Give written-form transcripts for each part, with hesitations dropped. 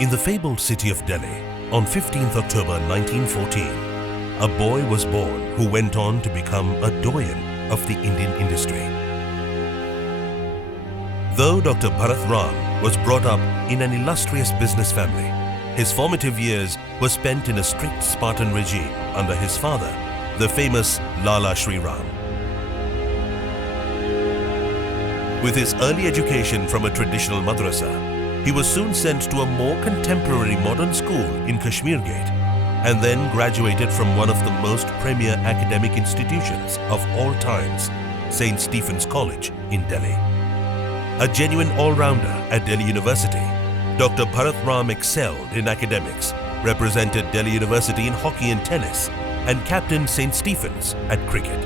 In the fabled city of Delhi, on 15th October 1914, a boy was born who went on to become a doyen of the Indian industry. Though Dr. Bharat Ram was brought up in an illustrious business family, his formative years were spent in a strict Spartan regime under his father, the famous Sir Shri Ram. With his early education from a traditional madrasa, he was soon sent to a more contemporary modern school in Kashmir Gate and then graduated from one of the most premier academic institutions of all times, St. Stephen's College in Delhi. A genuine all-rounder at Delhi University, Dr. Bharat Ram excelled in academics, represented Delhi University in hockey and tennis, and captained St. Stephen's at cricket.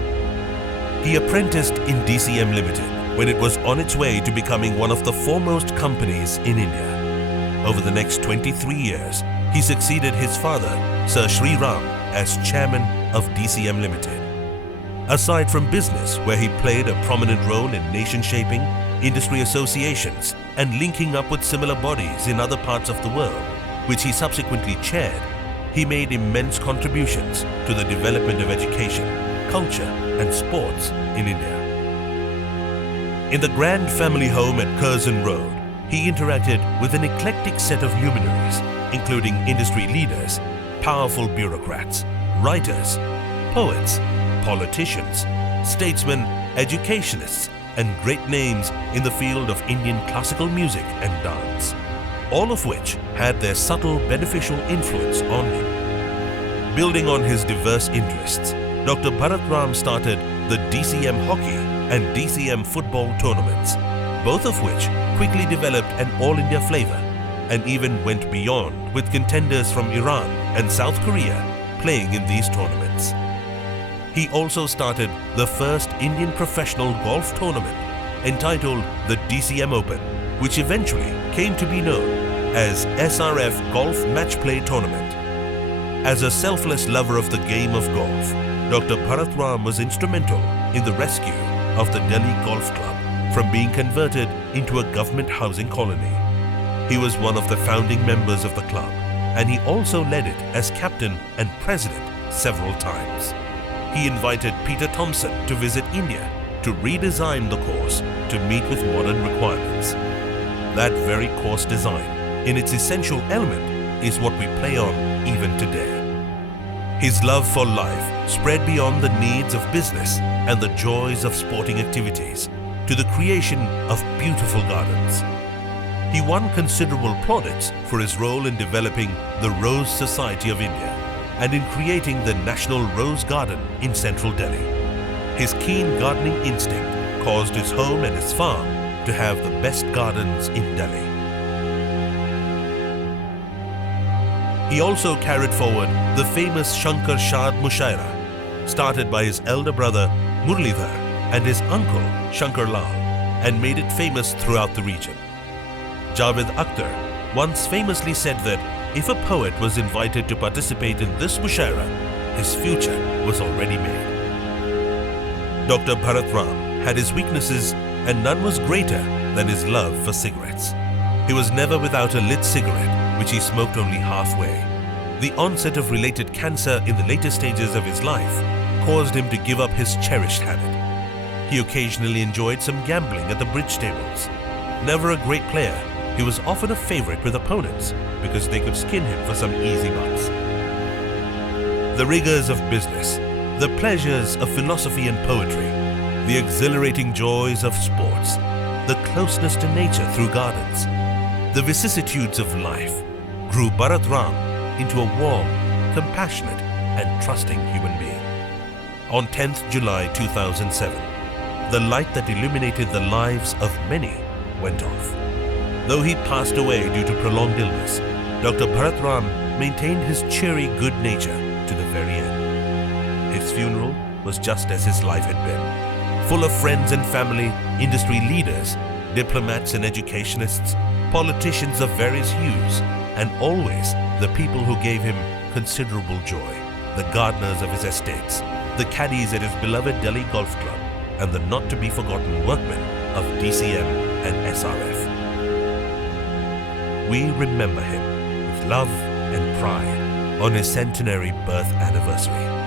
He apprenticed in DCM Ltd when it was on its way to becoming one of the foremost companies in India. Over the next 23 years, he succeeded his father, Sir Shri Ram, as chairman of DCM Ltd. Aside from business, where he played a prominent role in nation-shaping, industry associations, and linking up with similar bodies in other parts of the world, which he subsequently chaired, he made immense contributions to the development of education, culture, and sports in India. In the grand family home at Curzon Road, he interacted with an eclectic set of luminaries, including industry leaders, powerful bureaucrats, writers, poets, politicians, statesmen, educationists, and great names in the field of Indian classical music and dance, all of which had their subtle beneficial influence on him. Building on his diverse interests, Dr. Bharat Ram started the DCM hockey and DCM football tournaments, both of which quickly developed an all-India flavor and even went beyond, with contenders from Iran and South Korea playing in these tournaments. He also started the first Indian professional golf tournament entitled the DCM Open, which eventually came to be known as SRF Golf Match Play Tournament. As a selfless lover of the game of golf, Dr. Bharat Ram was instrumental in the rescue of the Delhi Golf Club from being converted into a government housing colony. He was one of the founding members of the club, and he also led it as captain and president several times. He invited Peter Thomson to visit India to redesign the course to meet with modern requirements. That very course design, in its essential element, is what we play on even today. His love for life spread beyond the needs of business and the joys of sporting activities to the creation of beautiful gardens. He won considerable plaudits for his role in developing the Rose Society of India and in creating the National Rose Garden in central Delhi. His keen gardening instinct caused his home and his farm to have the best gardens in Delhi. He also carried forward the famous Shankar Shad Mushaira, started by his elder brother Murlidhar and his uncle Shankar Lal, and made it famous throughout the region. Javed Akhtar once famously said that if a poet was invited to participate in this mushaira, his future was already made. Dr. Bharat Ram had his weaknesses, and none was greater than his love for cigarettes. He was never without a lit cigarette, which he smoked only halfway. The onset of related cancer in the later stages of his life caused him to give up his cherished habit. He occasionally enjoyed some gambling at the bridge tables. Never a great player, he was often a favorite with opponents because they could skin him for some easy bucks. The rigors of business, the pleasures of philosophy and poetry, the exhilarating joys of sports, the closeness to nature through gardens, the vicissitudes of life grew Bharat Ram into a warm, compassionate, and trusting human being. On 10th July 2007, the light that illuminated the lives of many went off. Though he passed away due to prolonged illness, Dr. Bharat Ram maintained his cheery good nature to the very end. His funeral was just as his life had been, full of friends and family, industry leaders, diplomats and educationists, politicians of various hues, and always the people who gave him considerable joy, the gardeners of his estates, the caddies at his beloved Delhi Golf Club, and the not-to-be-forgotten workmen of DCM and SRF. We remember him love and pride on his centenary birth anniversary.